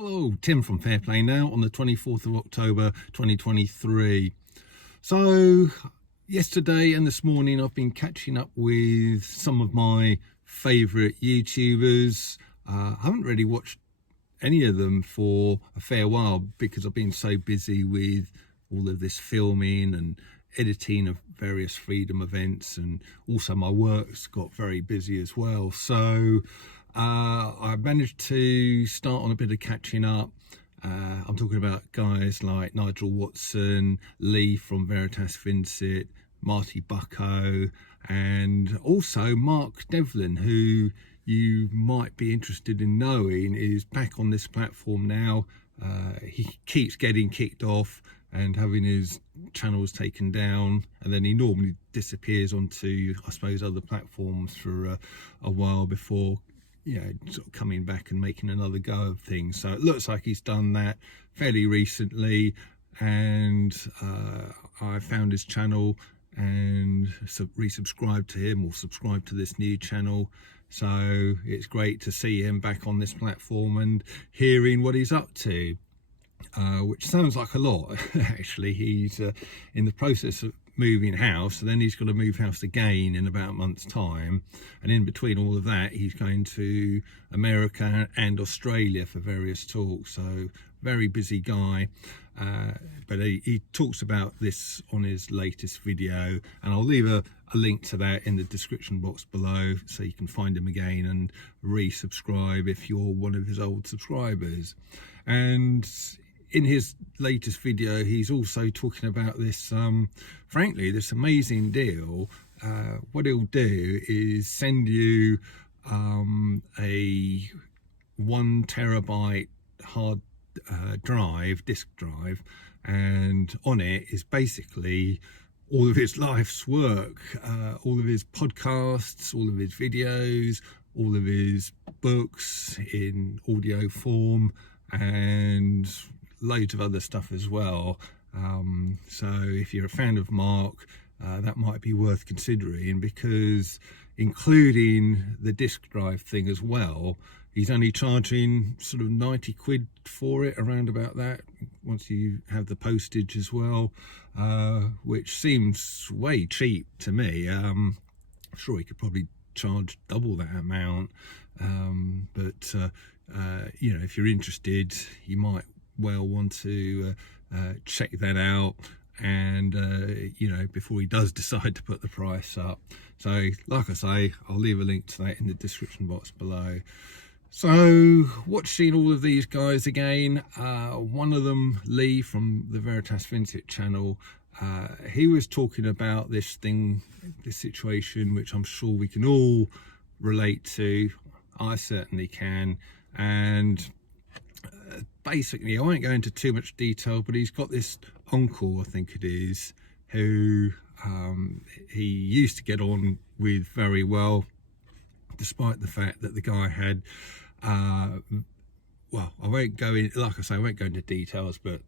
Hello, Tim from Fair Play Now on the 24th of October 2023. So yesterday and this morning I've been catching up with some of my favourite YouTubers. I haven't really watched any of them for a fair while because I've been so busy with all of this filming and editing of various freedom events, and also my work's got very busy as well. So I managed to start on a bit of catching up. I'm talking about guys like Nigel Watson, Lee from Veritas Vincit, Marty Bucko, and also Mark Devlin, who you might be interested in knowing is back on this platform now. He keeps getting kicked off and having his channels taken down, and then he normally disappears onto, I suppose, other platforms for a while before sort of coming back and making another go of things. So it looks like he's done that fairly recently, and I found his channel and resubscribed to him, or subscribed to this new channel. So it's great to see him back on this platform and hearing what he's up to, which sounds like a lot. Actually, he's in the process of moving house, and then he's got to move house again in about a month's time, and in between all of that he's going to America and Australia for various talks. So very busy guy, but he talks about this on his latest video, and I'll leave a link to that in the description box below so you can find him again and resubscribe if you're one of his old subscribers. And in his latest video he's also talking about this frankly this amazing deal. What he'll do is send you a 1 terabyte hard disk drive, and on it is basically all of his life's work, all of his podcasts, all of his videos, all of his books in audio form, and loads of other stuff as well. So if you're a fan of Mark, that might be worth considering, because including the disk drive thing as well, he's only charging sort of 90 quid for it, around about that, once you have the postage as well, which seems way cheap to me. I'm sure he could probably charge double that amount, but if you're interested, you might well want to check that out, and before he does decide to put the price up. So like I say, I'll leave a link to that in the description box below. So watching all of these guys again, one of them, Lee from the Veritas Vincit channel, he was talking about this situation which I'm sure we can all relate to. I certainly can. And basically, I won't go into too much detail, but he's got this uncle, I think it is, who he used to get on with very well, despite the fact that the guy had well, I won't go in, like I say, I won't go into details, but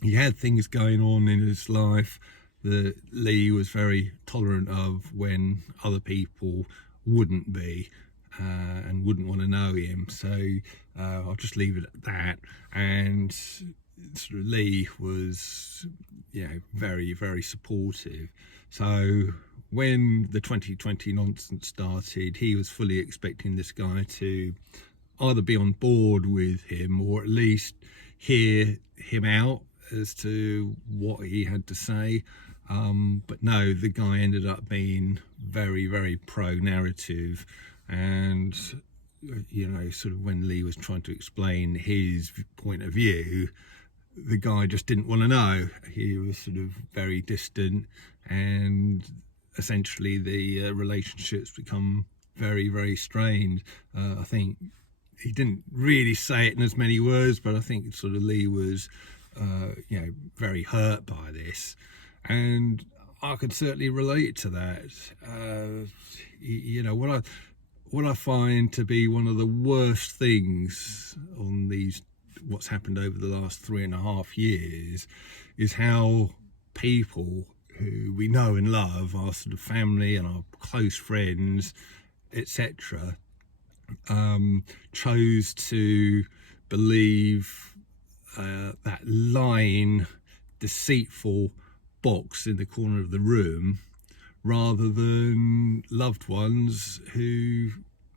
he had things going on in his life that Lee was very tolerant of when other people wouldn't be, and wouldn't want to know him. So I'll just leave it at that. And sort of Lee was very, very supportive. So when the 2020 nonsense started, he was fully expecting this guy to either be on board with him, or at least hear him out as to what he had to say. But no, the guy ended up being very, very pro-narrative, and sort of when Lee was trying to explain his point of view, the guy just didn't want to know. He was sort of very distant, and essentially the relationships become very, very strained. I think he didn't really say it in as many words, but I think sort of Lee was very hurt by this, and I could certainly relate to that. What I find to be one of the worst things on what's happened over the last 3.5 years is how people who we know and love, our sort of family and our close friends, etc., chose to believe that lying, deceitful box in the corner of the room, rather than loved ones who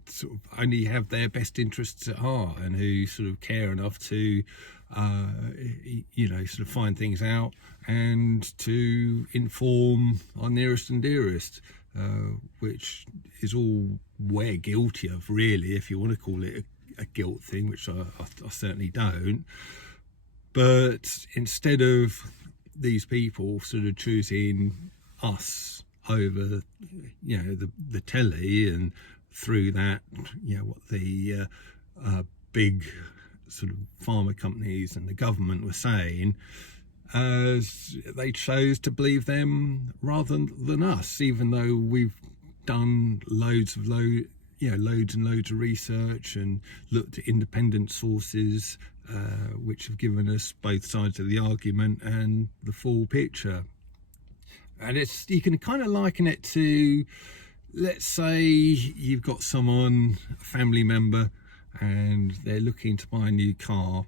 sort of only have their best interests at heart and who sort of care enough to sort of find things out and to inform our nearest and dearest, which is all we're guilty of, really, if you want to call it a guilt thing, which I certainly don't. But instead of these people sort of choosing us over, the telly, and through that, what the big sort of pharma companies and the government were saying, they chose to believe them rather than us, even though we've done loads and loads of research and looked at independent sources, which have given us both sides of the argument and the full picture. And you can kind of liken it to, let's say you've got someone, a family member, and they're looking to buy a new car,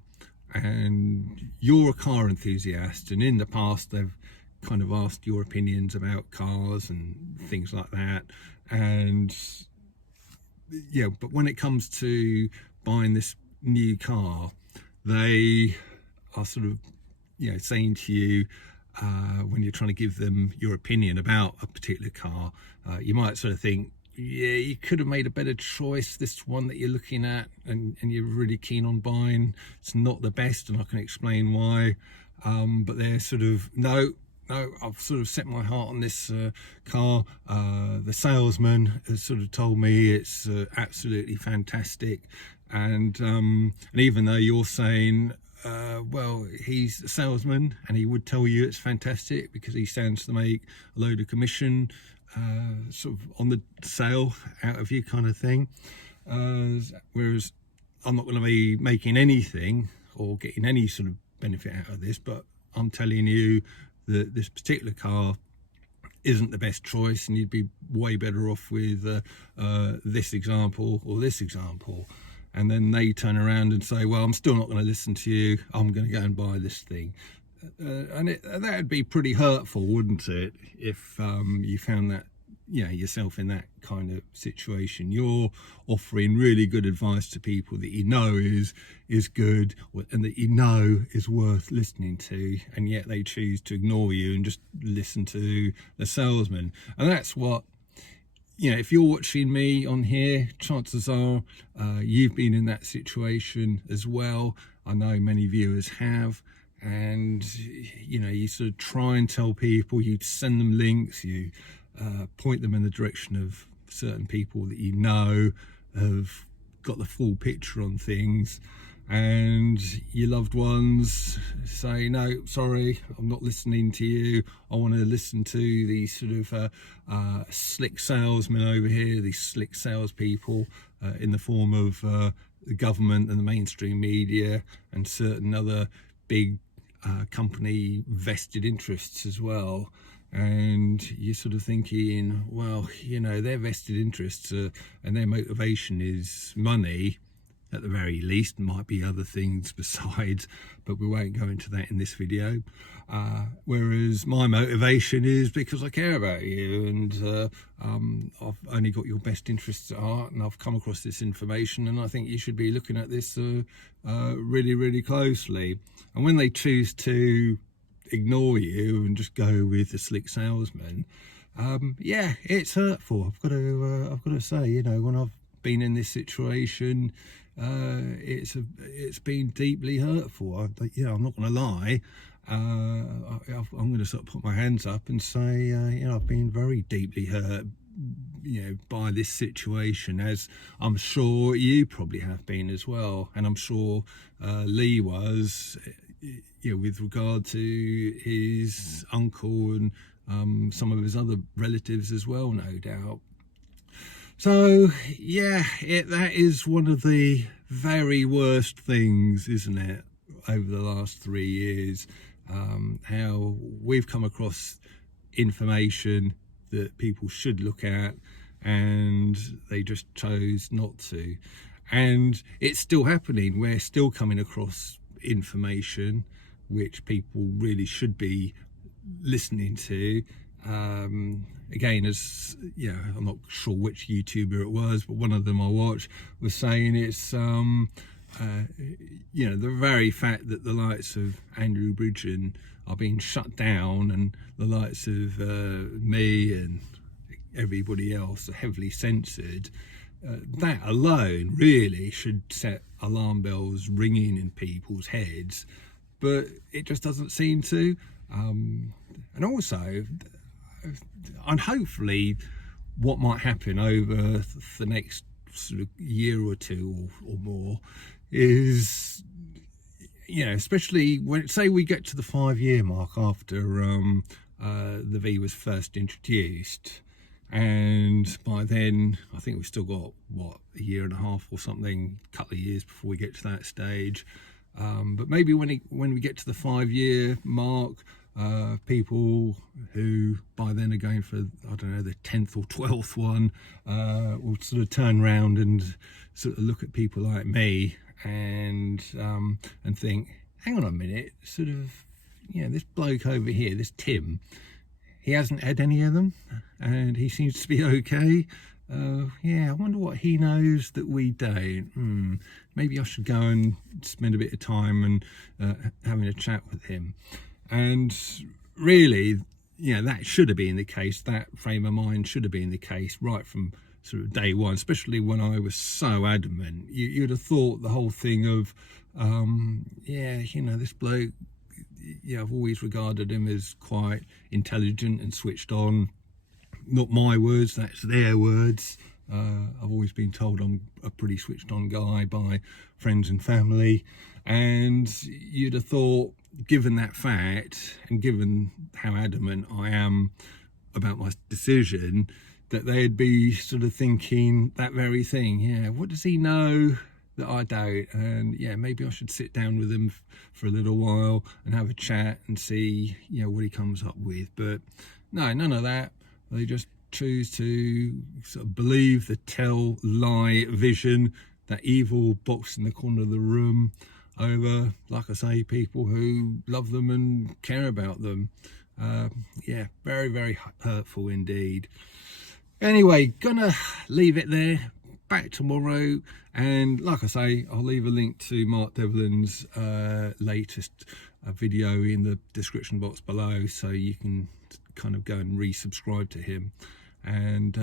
and you're a car enthusiast, and in the past they've kind of asked your opinions about cars and things like that, and but when it comes to buying this new car, they are sort of saying to you, when you're trying to give them your opinion about a particular car, you might sort of think, you could have made a better choice. This one that you're looking at and you're really keen on buying, it's not the best, and I can explain why. But they're sort of, no, I've sort of set my heart on this car. The salesman has sort of told me it's absolutely fantastic. And even though you're saying, well, he's a salesman and he would tell you it's fantastic because he stands to make a load of commission sort of on the sale out of you, kind of thing, whereas I'm not going to be making anything or getting any sort of benefit out of this, but I'm telling you that this particular car isn't the best choice and you'd be way better off with this example or this example. And then they turn around and say, well, I'm still not going to listen to you, I'm going to go and buy this thing. And that would be pretty hurtful, wouldn't it, if you found that yourself in that kind of situation. You're offering really good advice to people that you know is good and that you know is worth listening to, and yet they choose to ignore you and just listen to the salesman. And that's what, if you're watching me on here, chances are you've been in that situation as well. I know many viewers have. And you sort of try and tell people, you send them links, you point them in the direction of certain people that you know have got the full picture on things, and your loved ones say, no, sorry, I'm not listening to you, I want to listen to these sort of slick salesmen over here, these slick salespeople in the form of the government and the mainstream media and certain other big company vested interests as well. And you're sort of thinking, well, their vested interests and their motivation is money at the very least. Might be other things besides, but we won't go into that in this video. Whereas my motivation is because I care about you, and I've only got your best interests at heart, and I've come across this information, and I think you should be looking at this really, really closely. And when they choose to ignore you and just go with the slick salesman, it's hurtful. I've got to say, when I've been in this situation, it's been deeply hurtful. I'm not going to lie. I'm going to sort of put my hands up and say, I've been very deeply hurt, by this situation, as I'm sure you probably have been as well. And I'm sure Lee was, with regard to his uncle and some of his other relatives as well, no doubt. So that is one of the very worst things, isn't it, over the last 3 years, how we've come across information that people should look at and they just chose not to. and it's still happening. We're still coming across information which people really should be listening to. Again, as yeah, I'm not sure which YouTuber it was, but one of them I watched was saying it's the very fact that the likes of Andrew Bridgen are being shut down, and the likes of me and everybody else are heavily censored, that alone really should set alarm bells ringing in people's heads, but it just doesn't seem to. And also, and hopefully what might happen over the next sort of year or two or more is, especially when, say, we get to the 5-year mark after the V was first introduced, and by then I think we've still got a year and a half or something, a couple of years before we get to that stage. But maybe when we get to the 5-year mark, people who by then are going for, I don't know, the 10th or 12th one, will sort of turn around and sort of look at people like me and think, hang on a minute, sort of, this bloke over here, this Tim, he hasn't had any of them and he seems to be okay. I wonder what he knows that we don't. Maybe I should go and spend a bit of time and having a chat with him. And really, that should have been the case. That frame of mind should have been the case right from sort of day one, especially when I was so adamant. You'd have thought the whole thing of, this bloke, I've always regarded him as quite intelligent and switched on. Not my words, that's their words. I've always been told I'm a pretty switched on guy by friends and family, and you'd have thought, given that fact and given how adamant I am about my decision, that they'd be sort of thinking that very thing. What does he know that I don't? And maybe I should sit down with him for a little while and have a chat and see what he comes up with. But no, none of that. They just choose to sort of believe the lie vision, that evil box in the corner of the room, over, like I say, people who love them and care about them. Very, very hurtful indeed. Anyway, gonna leave it there. Back tomorrow, and like I say, I'll leave a link to Mark Devlin's latest video in the description box below, so you can kind of go and resubscribe to him. And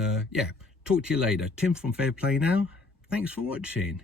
talk to you later. Tim from Fair Play Now. Thanks for watching.